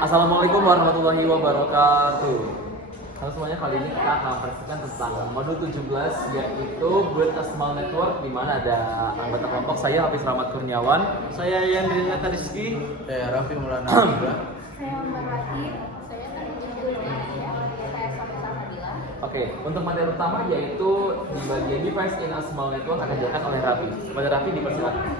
Assalamualaikum warahmatullahi wabarakatuh. Halo semuanya, kali ini kita akan mempresentasikan tentang modul 17 yaitu Build a Small Network, di mana ada anggota kelompok saya Hafiz Rahmat Kurniawan, Saya Yandrina Rizky. Saya Raffi Maulana Abdullah. Saya Mbak Latif, saya tadi saya Samira Fadila. Oke, untuk materi utama yaitu di bagian Device in a Small Network akan dijelaskan oleh Raffi. Kepada Raffi dipersilakan.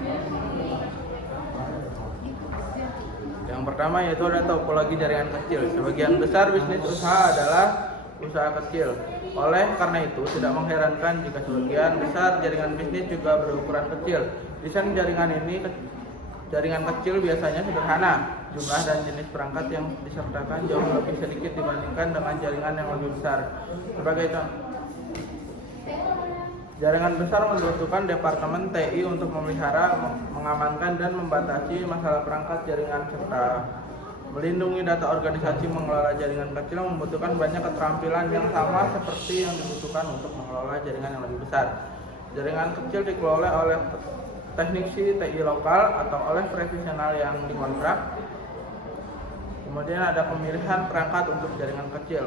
Yang pertama yaitu ada topologi jaringan kecil. Sebagian besar bisnis usaha adalah usaha kecil. Oleh karena itu, tidak mengherankan jika sebagian besar jaringan bisnis juga berukuran kecil. Desain jaringan kecil biasanya sederhana. Jumlah dan jenis perangkat yang disertakan jauh lebih sedikit dibandingkan dengan jaringan yang lebih besar. Sebagai jaringan besar membutuhkan departemen TI untuk memelihara, mengamankan, dan membatasi masalah perangkat jaringan serta melindungi data organisasi. Mengelola jaringan kecil membutuhkan banyak keterampilan yang sama seperti yang dibutuhkan untuk mengelola jaringan yang lebih besar. Jaringan kecil dikelola oleh teknisi TI lokal atau oleh profesional yang dikontrak. Kemudian ada pemilihan perangkat untuk jaringan kecil.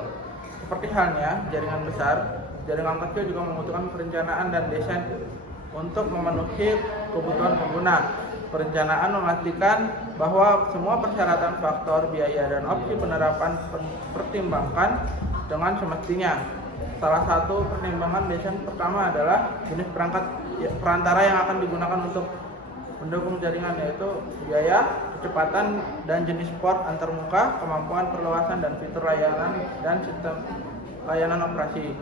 Seperti halnya jaringan besar, jaringan kecil juga membutuhkan perencanaan dan desain untuk memenuhi kebutuhan pengguna. Perencanaan memastikan bahwa semua persyaratan, faktor, biaya, dan opsi penerapan pertimbangkan dengan semestinya. Salah satu pertimbangan desain pertama adalah jenis perantara yang akan digunakan untuk mendukung jaringan, yaitu biaya, kecepatan, dan jenis port antarmuka, kemampuan perluasan dan fitur layanan, dan sistem layanan operasi.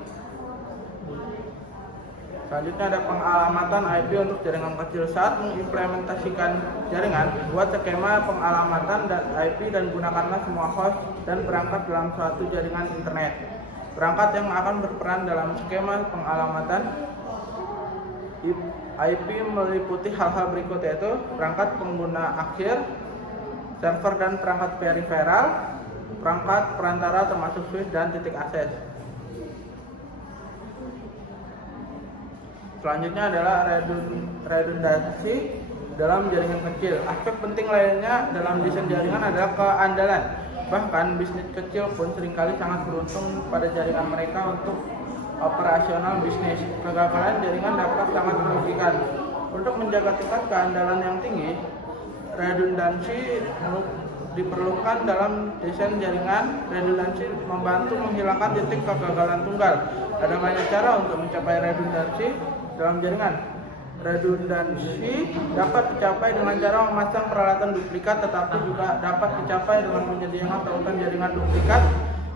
Selanjutnya ada pengalamatan IP untuk jaringan kecil. Saat mengimplementasikan jaringan, buat skema pengalamatan dan IP dan gunakanlah semua host dan perangkat dalam suatu jaringan internet. Perangkat yang akan berperan dalam skema pengalamatan IP meliputi hal-hal berikut, yaitu perangkat pengguna akhir, server dan perangkat periferal, perangkat perantara termasuk switch dan titik akses. Selanjutnya adalah redundansi dalam jaringan kecil. Aspek penting lainnya dalam desain jaringan adalah keandalan. Bahkan bisnis kecil pun seringkali sangat beruntung pada jaringan mereka untuk operasional bisnis. Kegagalan jaringan dapat sangat merugikan. Untuk menjaga tingkat keandalan yang tinggi, redundansi diperlukan dalam desain jaringan. Redundansi membantu menghilangkan titik kegagalan tunggal. Ada banyak cara untuk mencapai redundansi dalam jaringan. Redundansi dapat dicapai dengan cara memasang peralatan duplikat, tetapi juga dapat dicapai dengan menyediakan tautan jaringan duplikat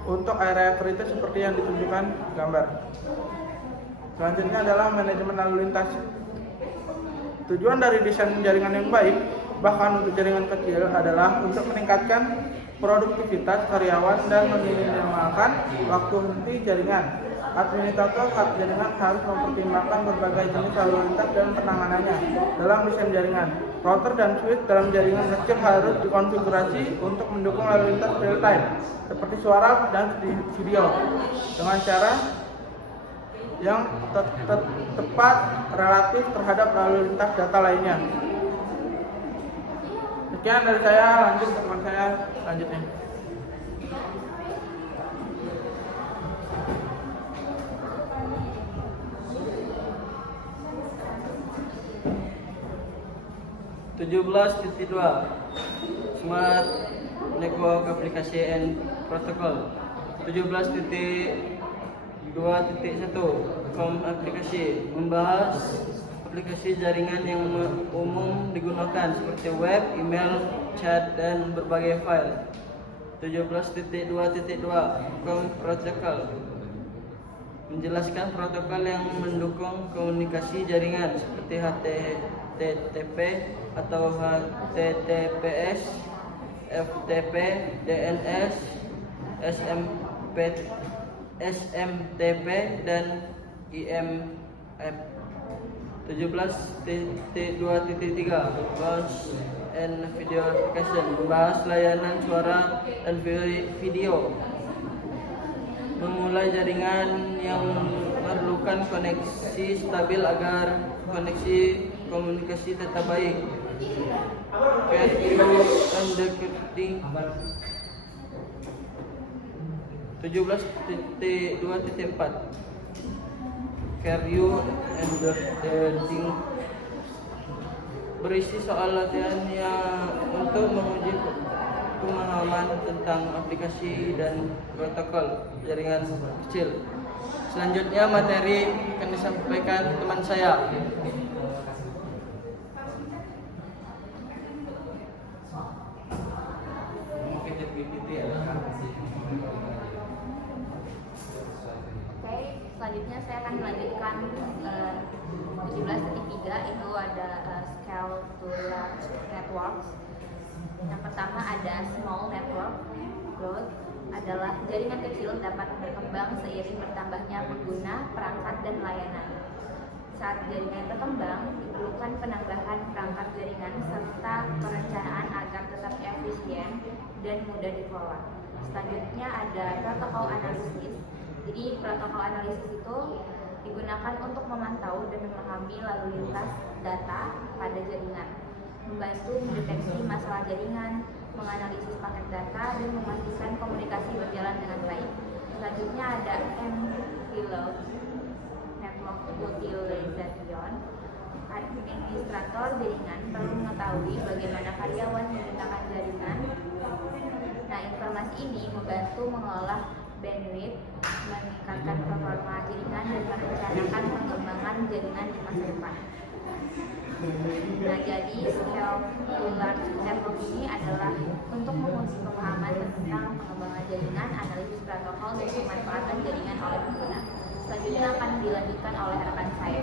untuk area prioritas seperti yang ditunjukkan gambar. Selanjutnya adalah manajemen lalu lintas. Tujuan dari desain jaringan yang baik, bahkan untuk jaringan kecil, adalah untuk meningkatkan produktivitas karyawan dan meminimalkan waktu henti jaringan. Administrator jaringan harus mempertimbangkan berbagai jenis lalu lintas dan penanganannya dalam desain jaringan. Router dan switch dalam jaringan kecil harus dikonfigurasi untuk mendukung lalu lintas real time, seperti suara dan video, dengan cara yang tepat relatif terhadap lalu lintas data lainnya. Sekian dari saya, lanjut ke teman saya selanjutnya. Smart Network Application and Protocol. 17.2.1 Com aplikasi membahas aplikasi jaringan yang umum digunakan seperti web, email, chat, dan berbagai file. 17.2.2 Com Protocol menjelaskan protokol yang mendukung komunikasi jaringan seperti HTTP atau HTTPS, FTP, DNS, SMTP, dan IMF. 17.2.3 Voice and Video Application membahas layanan suara dan video. Memulai jaringan yang memerlukan koneksi stabil agar koneksi komunikasi tetap baik. Peer-to-peer encrypting 17.2.4 Carry and the Thing berisi soal latihan yang untuk menguji pemahaman tentang aplikasi dan protokol jaringan kecil. Selanjutnya materi akan disampaikan teman saya. Oke, selanjutnya saya akan melanjutkan 17.3 itu ada scale to large networks. Yang pertama ada small network growth, adalah jaringan kecil dapat berkembang seiring bertambahnya pengguna, perangkat, dan layanan. Saat jaringan berkembang, diperlukan penambahan perangkat jaringan serta perencanaan agar tetap efisien dan mudah dikelola. Selanjutnya ada protokol analisis. Jadi protokol analisis itu digunakan untuk memantau dan memahami lalu lintas data pada jaringan, membantu mendeteksi masalah jaringan, menganalisis paket data, dan memastikan komunikasi berjalan dengan baik. Selanjutnya ada MPLO, Network Utilization. Administrator jaringan perlu mengetahui bagaimana karyawan menggunakan jaringan. Nah, informasi ini membantu mengelola bandwidth, meningkatkan performa jaringan, dan merencanakan pengembangan jaringan di masa depan. Nah, jadi scale to large network ini adalah untuk menguji pemahaman tentang pengembangan jaringan, analisis protokol, dan pemanfaatan jaringan oleh pengguna. Selanjutnya akan dilanjutkan oleh rekan saya.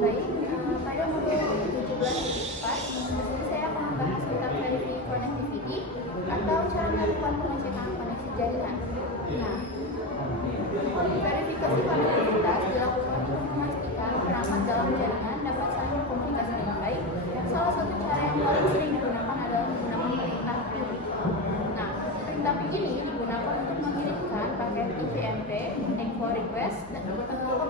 Baik, pada modul 17.4 saya akan membahas tentang verify connectivity atau cara melakukan pengecekan koneksi jaringan. Nah, verifikasi konektivitas dilakukan untuk memastikan perangkat dalam jaringan dapat saling berkomunikasi dengan baik. Salah satu cara yang paling sering digunakan adalah menggunakan perintah ping. Nah, perintah ping ini digunakan untuk mengirimkan paket IVMP, info request, ke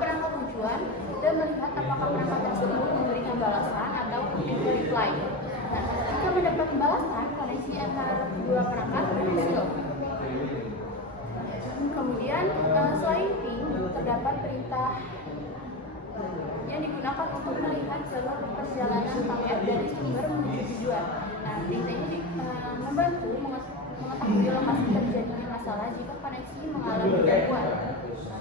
perangkat tujuan dan melihat apakah perangkat tersebut memberikan balasan atau info reply. Nah, jika mendapat balasan, koneksi antara kedua perangkat berhasil. Kemudian, selain ping, terdapat perintah yang digunakan untuk melihat jalur perjalanan paket dari sumber menuju tujuan. Nah, perintah ini membantu mengetahui lokasi terjadinya masalah jika koneksi mengalami gangguan.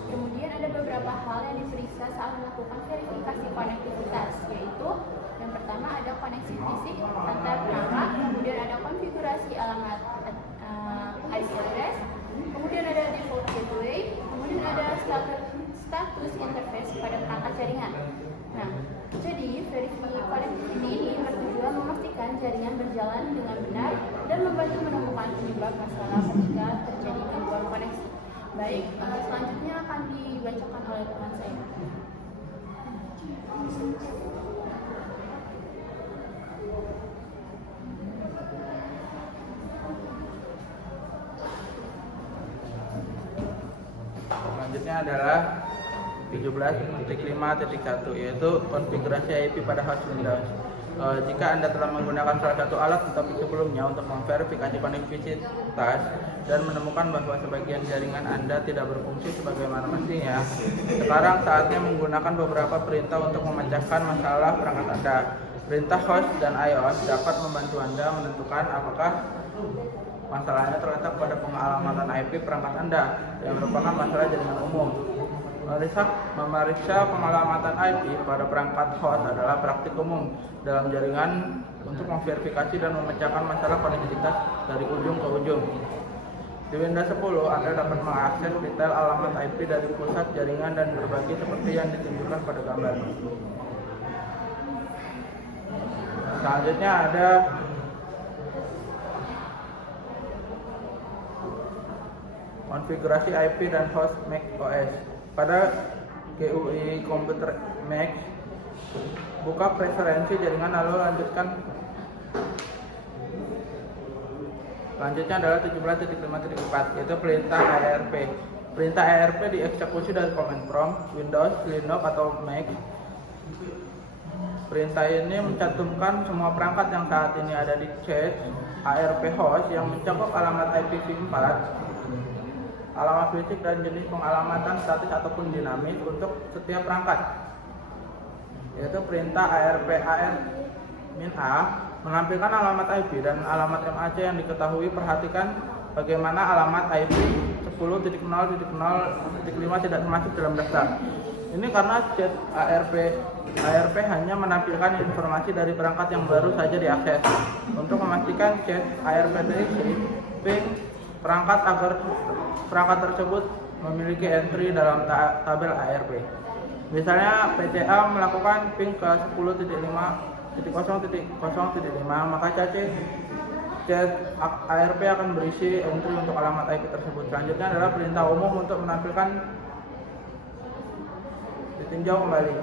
Kemudian ada beberapa hal yang diperiksa saat melakukan verifikasi konektivitas, yaitu yang pertama ada koneksi fisik antar perangkat, kemudian ada konfigurasi alamat IP address, kemudian ada default gateway, kemudian ada status interface pada perangkat jaringan. Nah, jadi verifikasi connectivity ini bertujuan memastikan jaringan berjalan dengan benar dan membantu menemukan penyebab masalah ketika terjadi gangguan koneksi. Baik, selanjutnya akan dibacakan oleh teman saya. Selanjutnya adalah 17.5.1 yaitu konfigurasi IP pada host Windows. Jika Anda telah menggunakan salah satu alat tetapi sebelumnya untuk memverifikasi konektivitas dan menemukan bahwa sebagian jaringan Anda tidak berfungsi sebagaimana mestinya, sekarang saatnya menggunakan beberapa perintah untuk memecahkan masalah perangkat Anda. Perintah host dan IOS dapat membantu Anda menentukan apakah masalahnya terletak pada pengalamatan IP perangkat Anda yang merupakan masalah jaringan umum. Memeriksa pengalamatan IP pada perangkat host adalah praktik umum dalam jaringan untuk memverifikasi dan memecahkan masalah konektivitas dari ujung ke ujung. Di Windows 10, Anda dapat mengakses detail alamat IP dari pusat jaringan dan berbagi seperti yang ditunjukkan pada gambar. Selanjutnya ada konfigurasi IP dan host Mac OS. Pada GUI komputer Mac, buka preferensi jaringan lalu Selanjutnya adalah 17.5.4, yaitu perintah ARP. Perintah ARP dieksekusi dari command prompt Windows, Linux, atau Mac. Perintah ini mencantumkan semua perangkat yang saat ini ada di cache ARP host yang mencakup alamat IPv4, alamat fisik dan jenis pengalamatan statis ataupun dinamis untuk setiap perangkat. Yaitu perintah ARP -a menampilkan alamat IP dan alamat MAC yang diketahui. Perhatikan bagaimana alamat IP 10.0.0.5 tidak termasuk dalam daftar. Ini karena cache ARP hanya menampilkan informasi dari perangkat yang baru saja diakses. Untuk memastikan cache ARP terisi, ping perangkat agar perangkat tersebut memiliki entry dalam tabel ARP. Misalnya PCA melakukan ping ke 10.5.0.0.5, maka cache ARP akan berisi entry untuk alamat IP tersebut. Selanjutnya adalah perintah umum untuk menampilkan ditinjau kembali.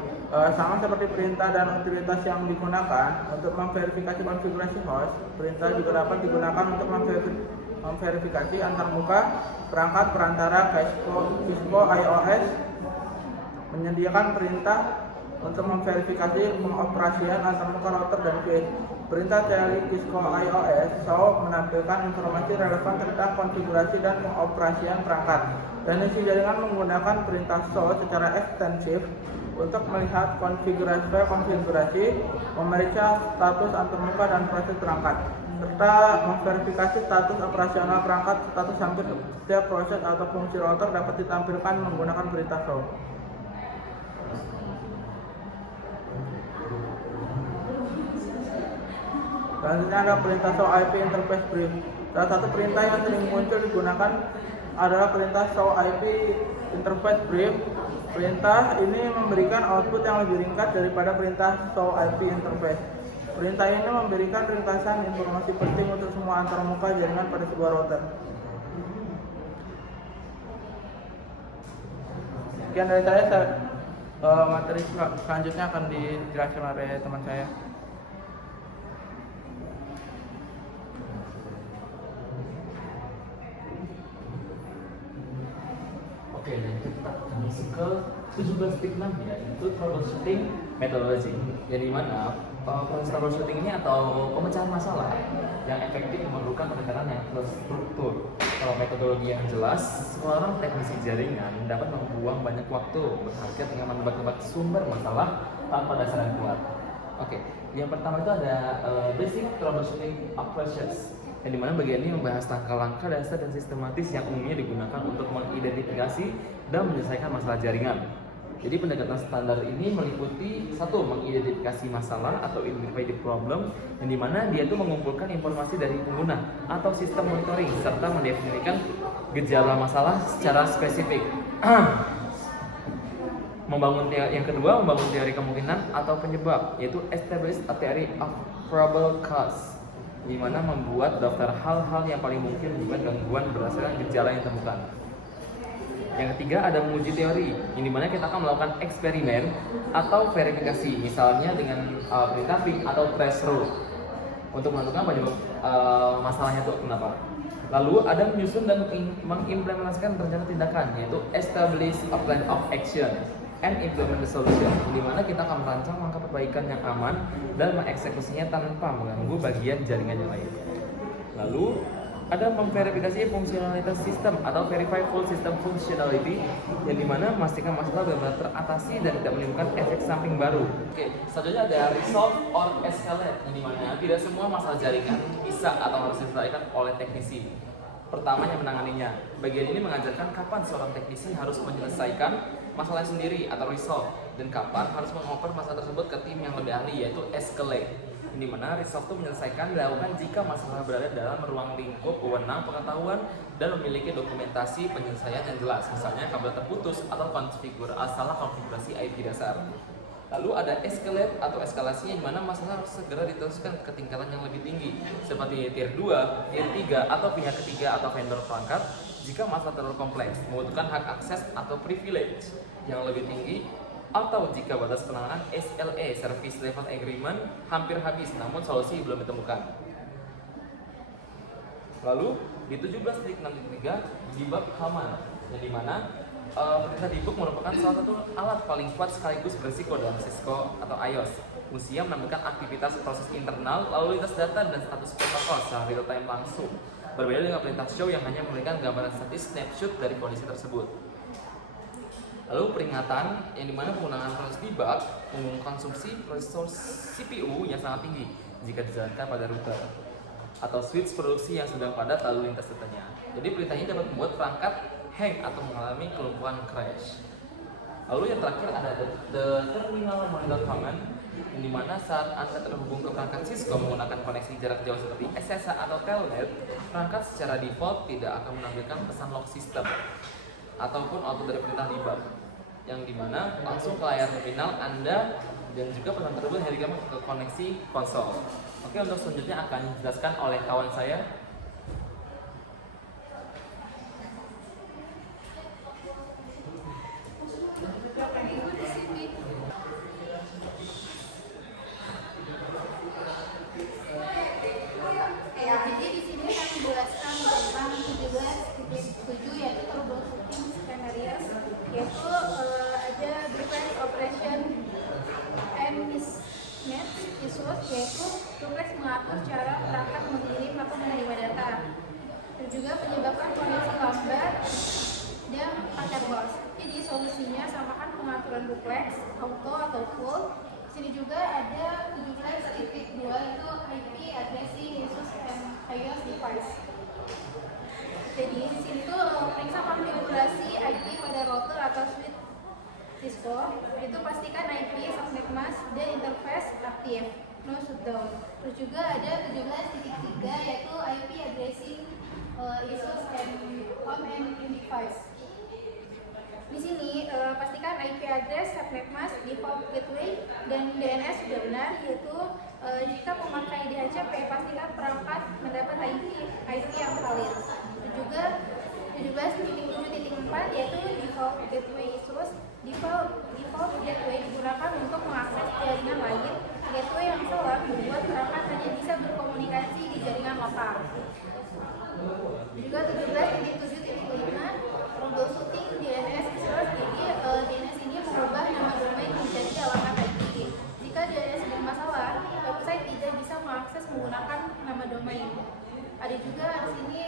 Sama seperti perintah dan utilitas yang digunakan untuk memverifikasi konfigurasi host, perintah juga dapat digunakan untuk memverifikasi antarmuka perangkat perantara. Cisco iOS menyediakan perintah untuk memverifikasi pengoperasian antarmuka router dan switch. Perintah dari Cisco iOS show menampilkan informasi relevan tentang konfigurasi dan pengoperasian perangkat. Teknisi jaringan menggunakan perintah show secara ekstensif untuk melihat konfigurasi, memeriksa status antarmuka dan proses perangkat, serta memverifikasi status operasional perangkat. Status hampir setiap proses atau fungsi router dapat ditampilkan menggunakan perintah show. Selanjutnya ada perintah show IP interface brief. Salah satu perintah yang sering muncul digunakan adalah perintah show IP interface brief. Perintah ini memberikan output yang lebih ringkas daripada perintah show IP interface. Perintah ini memberikan ringkasan informasi penting untuk semua antarmuka jaringan pada sebuah router. Sekian dari saya. Materi selanjutnya akan dijelaskan oleh teman saya. Oke, dan kita akan masuk ke 17.6 ya, itu troubleshooting methodology. Yang dimana proses troubleshooting ini atau pemecahan masalah yang efektif memerlukan pendekatan yang terstruktur. Kalau metodologi yang jelas, seorang teknisi jaringan dapat membuang banyak waktu berharga dengan menebak-nebak sumber masalah tanpa dasar yang kuat. Oke, yang pertama itu ada basic troubleshooting approaches, yang dimana bagian ini membahas langkah-langkah dasar dan sistematis yang umumnya digunakan untuk mengidentifikasi dan menyelesaikan masalah jaringan. Jadi pendekatan standar ini meliputi satu, mengidentifikasi masalah atau identify the problem, yang dimana dia itu mengumpulkan informasi dari pengguna atau sistem monitoring serta mendefinisikan gejala masalah secara spesifik. Yang kedua, membangun teori kemungkinan atau penyebab, yaitu establish a theory of probable cause, di mana membuat daftar hal-hal yang paling mungkin menyebabkan gangguan berdasarkan gejala yang ditemukan. Yang ketiga ada menguji teori, yang dimana kita akan melakukan eksperimen atau verifikasi, misalnya dengan perintah ping atau threshold untuk menentukan penyebab masalahnya itu kenapa. Lalu ada menyusun dan mengimplementasikan rencana tindakan, yaitu establish a plan of action and implement the solution, di mana kita akan merancang langkah perbaikan yang aman dan mengeksekusinya tanpa mengganggu bagian jaringan yang lain. Lalu ada memverifikasi fungsionalitas sistem atau verify full system functionality, yang dimana memastikan masalah benar-benar teratasi dan tidak menimbulkan efek samping baru. Oke, selanjutnya ada resolve or escalate, yang dimana tidak semua masalah jaringan bisa atau harus diselesaikan oleh teknisi. Pertamanya menanganinya. Bagian ini mengajarkan kapan seorang teknisi harus menyelesaikan masalah sendiri atau resolve, dan kapan harus mengoper masalah tersebut ke tim yang lebih ahli, yaitu escalate. Ini mana resolve itu menyelesaikan dilakukan jika masalah berada dalam ruang lingkup wewenang pengetahuan dan memiliki dokumentasi penyelesaian yang jelas, misalnya kabel terputus atau salah konfigurasi IP dasar. Lalu ada escalate atau eskalasi di mana masalah harus segera diteruskan ke tingkatan yang lebih tinggi, seperti tier 2, tier 3, atau pihak ketiga atau vendor perangkat jika masalah terlalu kompleks, membutuhkan hak akses atau privilege yang lebih tinggi, atau jika batas penanganan SLA (Service Level Agreement) hampir habis namun solusi belum ditemukan. Lalu di 17.6.3 debug command, yang dimana perintah debug merupakan salah satu alat paling kuat sekaligus berisiko dalam Cisco atau iOS. Fungsinya menampilkan aktivitas proses internal, lalu lintas data dan status protokol secara real time langsung. Berbeda dengan perintah show yang hanya memberikan gambaran statis snapshot dari kondisi tersebut. Lalu peringatan, yang dimana penggunaan proses debug mengkonsumsi resource CPU yang sangat tinggi jika dijalankan pada router atau switch produksi yang sedang padat lalu lintas datanya. Jadi perintah ini dapat membuat perangkat hang atau mengalami kelumpuhan crash. Lalu yang terakhir ada the terminal monitor command, yang dimana saat Anda terhubung ke perangkat Cisco menggunakan koneksi jarak jauh seperti SSH atau Telnet, perangkat secara default tidak akan menampilkan pesan log system ataupun output dari perintah debug, yang dimana langsung ke layar terminal Anda dan juga pesan tersebut hanya ke koneksi konsol. Oke, untuk selanjutnya akan dijelaskan oleh kawan saya. Jadi di sini kami menjelaskan tentang 17.7 yaitu troubleshooting scenarios, yaitu ada different operation and mismatch issues, yaitu duplex mengatur cara perangkat mengirim atau menerima data, dan juga penyebabkan koneksi lambat dan paket loss. Jadi solusinya samakan pengaturan duplex, auto atau full. Sini juga ada 17.2 itu IP addressing issues and iOS device. Jadi di sini tuh periksa konfigurasi IP pada router atau switch Cisco. Itu pastikan IP, subnet mask, dan interface aktif, no shutdown. Terus juga ada 17.3 yaitu IP addressing issues and home and device. Di sini pastikan IP address, subnet mask, default gateway, dan DNS sudah benar, yaitu jika memakai DHCP pastikan perangkat mendapat IP yang valid. Juga 17.7.4 yaitu default gateway issues. Default gateway digunakan untuk mengakses jaringan lain. Gateway yang salah membuat perangkat hanya bisa berkomunikasi di jaringan lokal. Juga 17.7.5 troubleshooting DNS issues. Jadi DNS ini mengubah nama domain menjadi alamat IP. Jika DNS bermasalah, website tidak bisa mengakses menggunakan nama domain. Ada juga di sini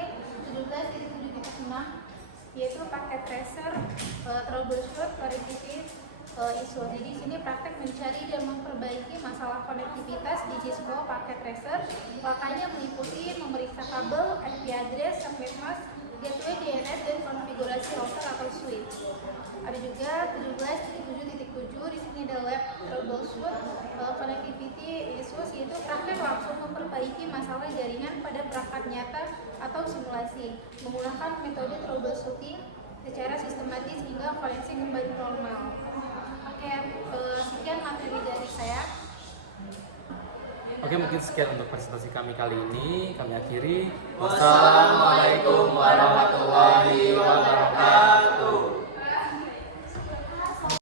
17.7.6 yaitu paket tracer troubleshoot connectivity issue. Jadi di sini praktek mencari dan memperbaiki masalah konektivitas di Cisco paket tracer. Makanya meliputi memeriksa kabel, IP address, subnet mask, gateway, DNS, dan konfigurasi router atau switch. Ada juga 17.7.7 di sini ada lab troubleshoot connectivity issues, yaitu praktek langsung memperbaiki masalah jaringan pada perangkat nyata atau simulasi menggunakan metode troubleshooting secara sistematis hingga koneksi kembali normal. Oke, sekian materi dari saya. Oke, mungkin sekian untuk presentasi kami kali ini. Kami akhiri. Wassalamualaikum warahmatullahi wabarakatuh.